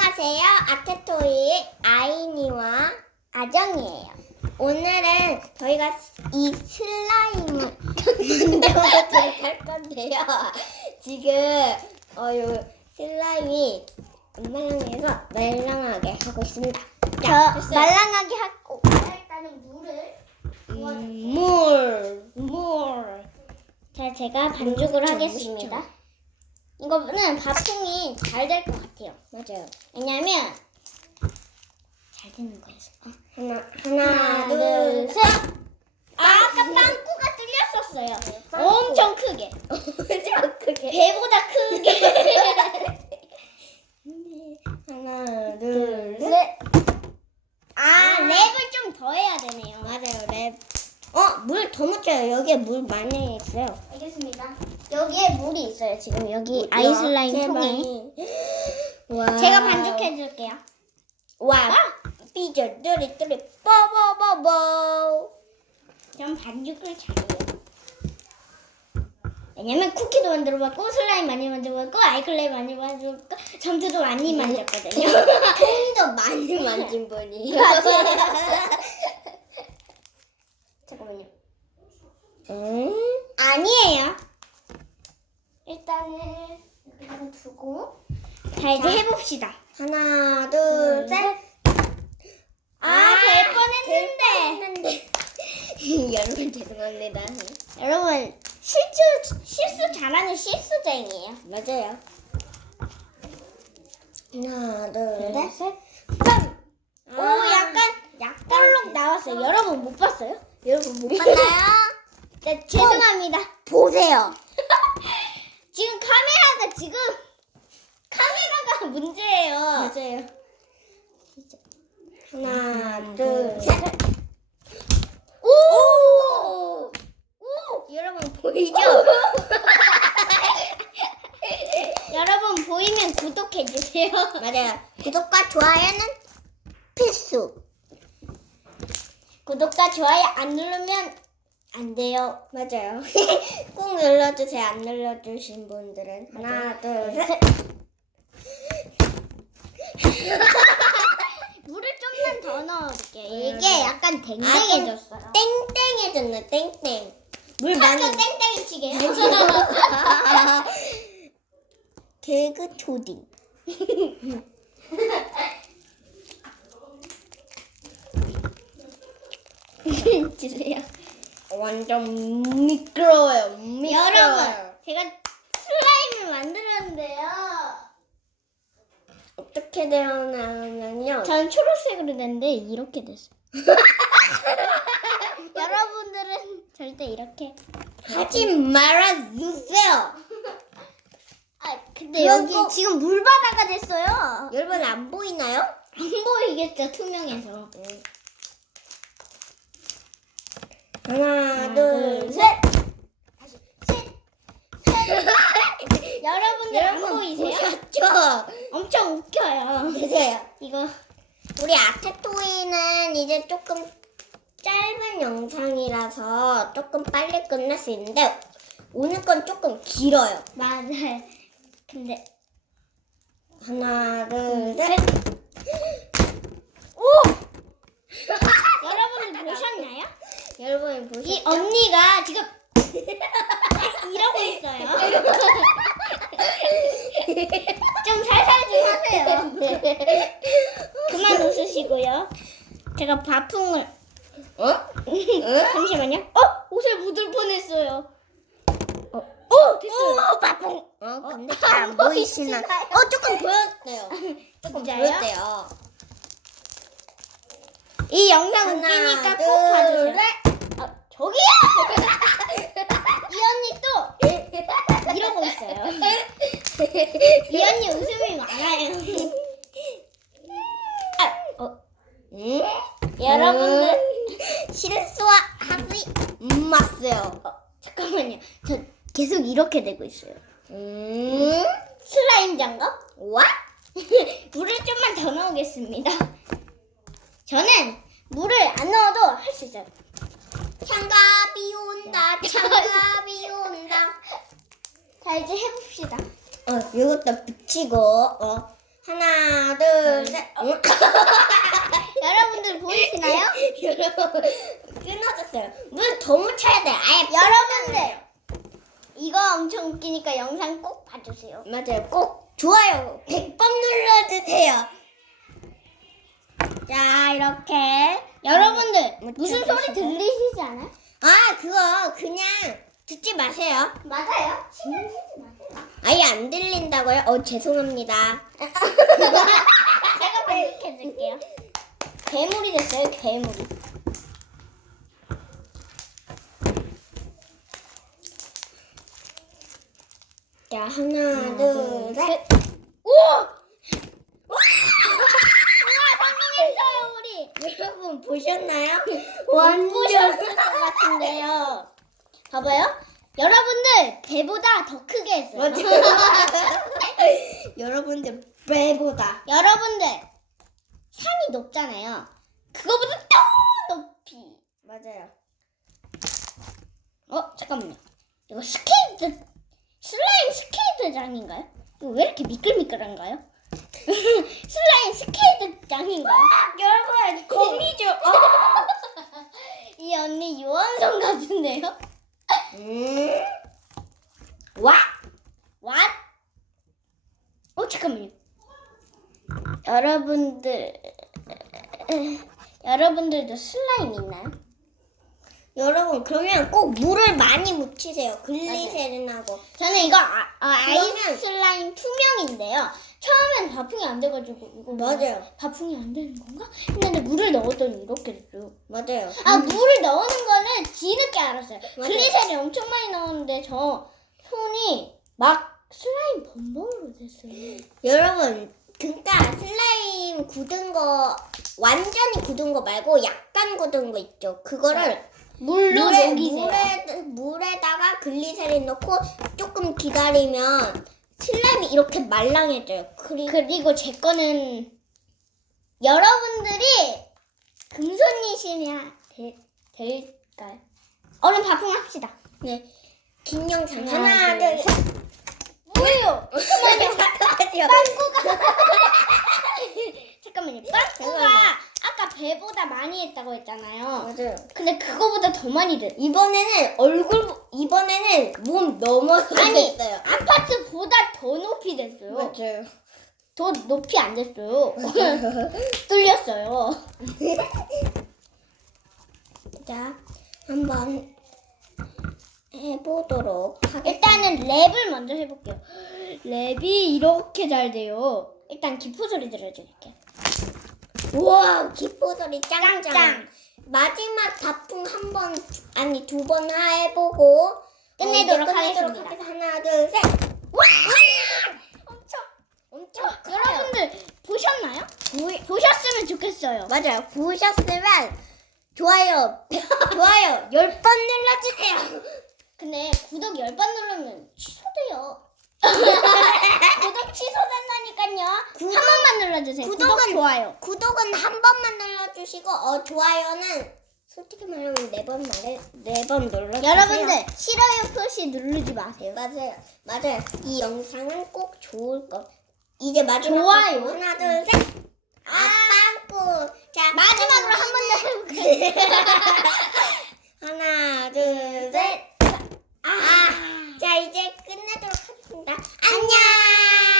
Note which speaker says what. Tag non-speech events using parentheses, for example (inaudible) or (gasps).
Speaker 1: 안녕하세요. 아테토이 아이니와 아정이에요. 오늘은 저희가 이 슬라임을 (laughs) 만들어보도록 할 건데요. 지금 어, 요 슬라임이 말랑해서 말랑하게 하고 있습니다. 자,
Speaker 2: 저
Speaker 1: 됐어요.
Speaker 2: 말랑하게 하고 일단은 물을
Speaker 1: 음, 물, 물.
Speaker 2: 자 제가 반죽을
Speaker 1: 좀
Speaker 2: 하겠습니다. 이거는 밥통이 잘 될 것 같아요.
Speaker 1: 맞아요.
Speaker 2: 왜냐면 잘 되는 거여서. 어.
Speaker 1: 하나, 하나,
Speaker 2: 하나,
Speaker 1: 둘,
Speaker 2: 둘,
Speaker 1: 셋.
Speaker 2: 아, 아까 빵꾸가 뚫렸었어요.
Speaker 1: 빵꾸.
Speaker 2: 엄청 크게. (laughs)
Speaker 1: 엄청 크게.
Speaker 2: 배보다 크게. (laughs)
Speaker 1: 하나, 둘, 셋.
Speaker 2: 셋. 아,
Speaker 1: 아.
Speaker 2: 랩을 좀 더 해야 되네요.
Speaker 1: 맞아요, 랩. 어, 물 더 묻혀요. 여기에 물 많이 있어요.
Speaker 2: 알겠습니다. 여기에 물이 있어요. 지금 여기 아이슬라임
Speaker 1: 제
Speaker 2: 통에. (gasps)
Speaker 1: 와.
Speaker 2: 제가 반죽해 줄게요.
Speaker 1: 와. 삐져, 뚜리, 뚜리, 뽀뽀뽀뽀.
Speaker 2: 전 반죽을 잘해요. 왜냐면 쿠키도 만들어봤고 슬라임 많이 만들어봤고 아이클레이 많이 만들어봤고 점수도 많이 만졌거든요.
Speaker 1: 통도 (laughs) 많이 만진 분이. (laughs) (laughs)
Speaker 2: 잠깐만요.
Speaker 1: 음?
Speaker 2: 아니에요. 일단은 여기다가 두고 자 이제
Speaker 1: 자.
Speaker 2: 해봅시다.
Speaker 1: 하나, 둘, 셋.
Speaker 2: 아, 될 뻔했는데.
Speaker 1: 했는데. (laughs) 여러분 죄송합니다.
Speaker 2: 여러분 실수 실수 잘하는 실수쟁이에요.
Speaker 1: 맞아요. 하나, 둘, 셋.
Speaker 2: 셋.
Speaker 1: 짠!
Speaker 2: 오 약간 약간 볼록 나왔어요. 여러분 못 봤어요?
Speaker 1: 여러분 못 봤나요? (laughs)
Speaker 2: 네, 죄송합니다.
Speaker 1: 보세요. (laughs)
Speaker 2: 지금 카메라가 지금 카메라가 (laughs) 문제예요.
Speaker 1: 맞아요. 하나, 둘, 셋.
Speaker 2: 오!
Speaker 1: 오! 여러분 보이죠? (laughs)
Speaker 2: 여러분 보이면 구독해 주세요. (laughs)
Speaker 1: 맞아요. 구독과 좋아요는 필수.
Speaker 2: 구독과 좋아요 안 누르면 안 돼요.
Speaker 1: 맞아요. (laughs) 꼭 눌러주세요. 안 눌러주신 분들은. 하나, 둘, 셋. (laughs)
Speaker 2: 물을 좀만 더 넣어볼게요.
Speaker 1: 음.
Speaker 2: 이게 약간 댕댕해졌어요.
Speaker 1: 땡땡해졌네, 땡땡. 물 많이.
Speaker 2: 학교 땡땡이 치게요. (laughs)
Speaker 1: 개그 초딩.
Speaker 2: 주세요.
Speaker 1: 완전 미끄러워요. 미끄러워요.
Speaker 2: 여러분, 제가 슬라임을 만들었는데요.
Speaker 1: 어떻게 되었냐면요.
Speaker 2: 저는 초록색으로 됐는데 이렇게 됐어요. (laughs) 여러분들은 절대 이렇게.
Speaker 1: 하지 말아주세요.
Speaker 2: 아 근데 여기 지금 물바다가 됐어요.
Speaker 1: 여러분 안 보이나요?
Speaker 2: 안 보이겠죠 투명해서.
Speaker 1: 하나,
Speaker 2: 둘,
Speaker 1: 둘,
Speaker 2: 셋.
Speaker 1: 셋.
Speaker 2: 셋. 셋. 여러분들 안
Speaker 1: 여러분
Speaker 2: 보이세요?
Speaker 1: 보셨죠?
Speaker 2: 엄청 웃겨요.
Speaker 1: 맞아요.
Speaker 2: 이거
Speaker 1: 우리 아테토이는 이제 조금 짧은 영상이라서 조금 빨리 끝낼 수 있는데 오늘 건 조금 길어요.
Speaker 2: 맞아요. 근데
Speaker 1: 하나, 둘, 셋.
Speaker 2: 셋. 오! 여러분들 보셨나요?
Speaker 1: 여러분 보시.
Speaker 2: 이 언니가 지금 (laughs) 이러고 있어요. 좀 살살 좀 하세요. 그만 웃으시고요. 제가 바풍을
Speaker 1: 어? (laughs)
Speaker 2: 잠시만요. 어 옷에 묻을 뻔했어요. 어, 어 됐어요.
Speaker 1: 오, 바풍. 어, 근데 (laughs) 잘 안 보이시나? 어, 조금 보였어요. 조금
Speaker 2: 진짜요?
Speaker 1: 보였대요.
Speaker 2: 이 영상
Speaker 1: 하나,
Speaker 2: 웃기니까
Speaker 1: 둘,
Speaker 2: 꼭 봐주세요.
Speaker 1: 셋.
Speaker 2: 아, 저기요! (laughs) 이 언니 또 이러고 있어요. 이 언니 웃음이 많아요. 아, 어,
Speaker 1: 음?
Speaker 2: 여러분들
Speaker 1: 합의 맞어요.
Speaker 2: 어, 잠깐만요. 저 계속 이렇게 되고 있어요.
Speaker 1: 음?
Speaker 2: 슬라임 장갑?
Speaker 1: 와?
Speaker 2: 물을 좀만 더 넣겠습니다. 저는 물을 안 넣어도 할 수 있어요.
Speaker 1: 장갑이 온다. 장갑이 온다.
Speaker 2: 자 이제 해봅시다.
Speaker 1: 어, 이것도 붙이고 어 하나 둘 (laughs)
Speaker 2: 여러분들 보이시나요? (laughs)
Speaker 1: 여러분 끊어졌어요. 물 더 묻혀야 돼. 아예
Speaker 2: 여러분들 이거 엄청 웃기니까 영상 꼭 봐주세요.
Speaker 1: 맞아요. 꼭 좋아요 100번 눌러주세요. 자 이렇게
Speaker 2: 여러분들
Speaker 1: 뭐
Speaker 2: 무슨? 소리 들리시지 않아요?
Speaker 1: 아 그거 그냥 듣지 마세요.
Speaker 2: 맞아요. 신경 쓰지 마세요.
Speaker 1: 아예 안 들린다고요? 어 죄송합니다.
Speaker 2: 제가 반복해줄게요. 괴물이 됐어요. 괴물이.
Speaker 1: 자 하나 둘 셋.
Speaker 2: 우와 성공했어요 우리.
Speaker 1: 여러분 보셨나요? (laughs)
Speaker 2: 못 보셨을 것 (laughs) 같은데요. 봐봐요. 여러분들 배보다 더 크게 했어요. (laughs)
Speaker 1: 여러분들 배보다
Speaker 2: 여러분들 산이 높잖아요. 그거보다 더 높이.
Speaker 1: 맞아요.
Speaker 2: 어 잠깐만요. 이거 스케이트 슬라임 스케이트장인가요? 이거 왜 이렇게 미끌미끌한가요? 슬라임 스케이트장인가요?
Speaker 1: 여러분 거미죠. 어. (laughs)
Speaker 2: 이 언니 유언성 같은데요?
Speaker 1: 음. 와.
Speaker 2: What? 어 잠깐만요. 여러분들 여러분들도 슬라임 있나요?
Speaker 1: 여러분 그러면 꼭 물을 많이 묻히세요. 글리세린하고.
Speaker 2: 저는 이거 아, 아, 이스
Speaker 1: 그러면-
Speaker 2: 슬라임 투명인데요. 처음엔 바풍이 안 돼가지고 이거 뭐야?
Speaker 1: 맞아요.
Speaker 2: 바풍이 안 되는 건가? 했는데 물을 넣었더니 이렇게 됐어요.
Speaker 1: 맞아요.
Speaker 2: 아 물을 넣는 거는 뒤늦게 알았어요.
Speaker 1: 맞아요.
Speaker 2: 글리세린 엄청 많이 넣었는데 저 손이 막 슬라임 범벅으로 됐어요.
Speaker 1: 여러분 그러니까 슬라임 굳은 거 완전히 굳은 거 말고 약간 굳은 거 있죠. 그거를
Speaker 2: 물로
Speaker 1: 물에,
Speaker 2: 녹이세요.
Speaker 1: 물에 물에다가 글리세린 넣고 조금 기다리면 슬라임이 이렇게 말랑해져요. 그리고
Speaker 2: 그리고 제 거는 여러분들이 금손이시냐 되, 될까요? 얼른 바풍합시다.
Speaker 1: 네. 긴 영상
Speaker 2: 하나,
Speaker 1: 하나,
Speaker 2: 둘,
Speaker 1: 둘, 셋.
Speaker 2: 뭐예요? (laughs) (laughs)
Speaker 1: 잠깐만요.
Speaker 2: 빵꾸가 잠깐만요. 빵꾸가 아까 배보다 많이 했다고 했잖아요.
Speaker 1: 맞아요.
Speaker 2: 근데 그거보다 더 많이 돼.
Speaker 1: 이번에는 얼굴 이번에는 몸 넘어서
Speaker 2: 아니
Speaker 1: 됐어요.
Speaker 2: 아파트보다 더 높이 됐어요.
Speaker 1: 맞아요.
Speaker 2: 더 높이 안 됐어요. (laughs) 뚫렸어요. (laughs)
Speaker 1: 자, 한번 해보도록 하겠습니다.
Speaker 2: 일단은 랩을 먼저 해볼게요. 랩이 이렇게 잘 돼요. 일단 기포 소리 들어줄게.
Speaker 1: 우와, 기포 소리 짱짱. 마지막 다풍 한 번, 아니 두 번 해보고
Speaker 2: 끝내도록
Speaker 1: 어, 하겠습니다. 하나, 둘, 셋. 와!
Speaker 2: 엄청.
Speaker 1: 엄청 커요.
Speaker 2: 여러분들 보셨나요?
Speaker 1: 구,
Speaker 2: 보셨으면 좋겠어요.
Speaker 1: 맞아요. 보셨으면 좋아요, (laughs) 좋아요, 열 번 눌러주세요.
Speaker 2: 근데 구독 10번 누르면 취소돼요. 구독 취소된다니까요. 한 번만 눌러주세요. 구독
Speaker 1: 구독은-
Speaker 2: 좋아요.
Speaker 1: 구독은 한 번만 눌러주시고, 어 좋아요는 솔직히 말하면 네 번 말해 네 번 눌러주세요.
Speaker 2: 여러분들 싫어요 표시 누르지 마세요.
Speaker 1: 맞아요, 맞아요. 이 영상은 꼭 좋을 거. 이제 마지막
Speaker 2: 좋아요.
Speaker 1: 거 하나, 둘, 셋. 아, 빵꾸. 자,
Speaker 2: 마지막으로 한 번 더 해볼게요. (laughs)
Speaker 1: 하나, 둘, 셋. 아, 자 이제 끝내도록 하겠습니다. 안녕.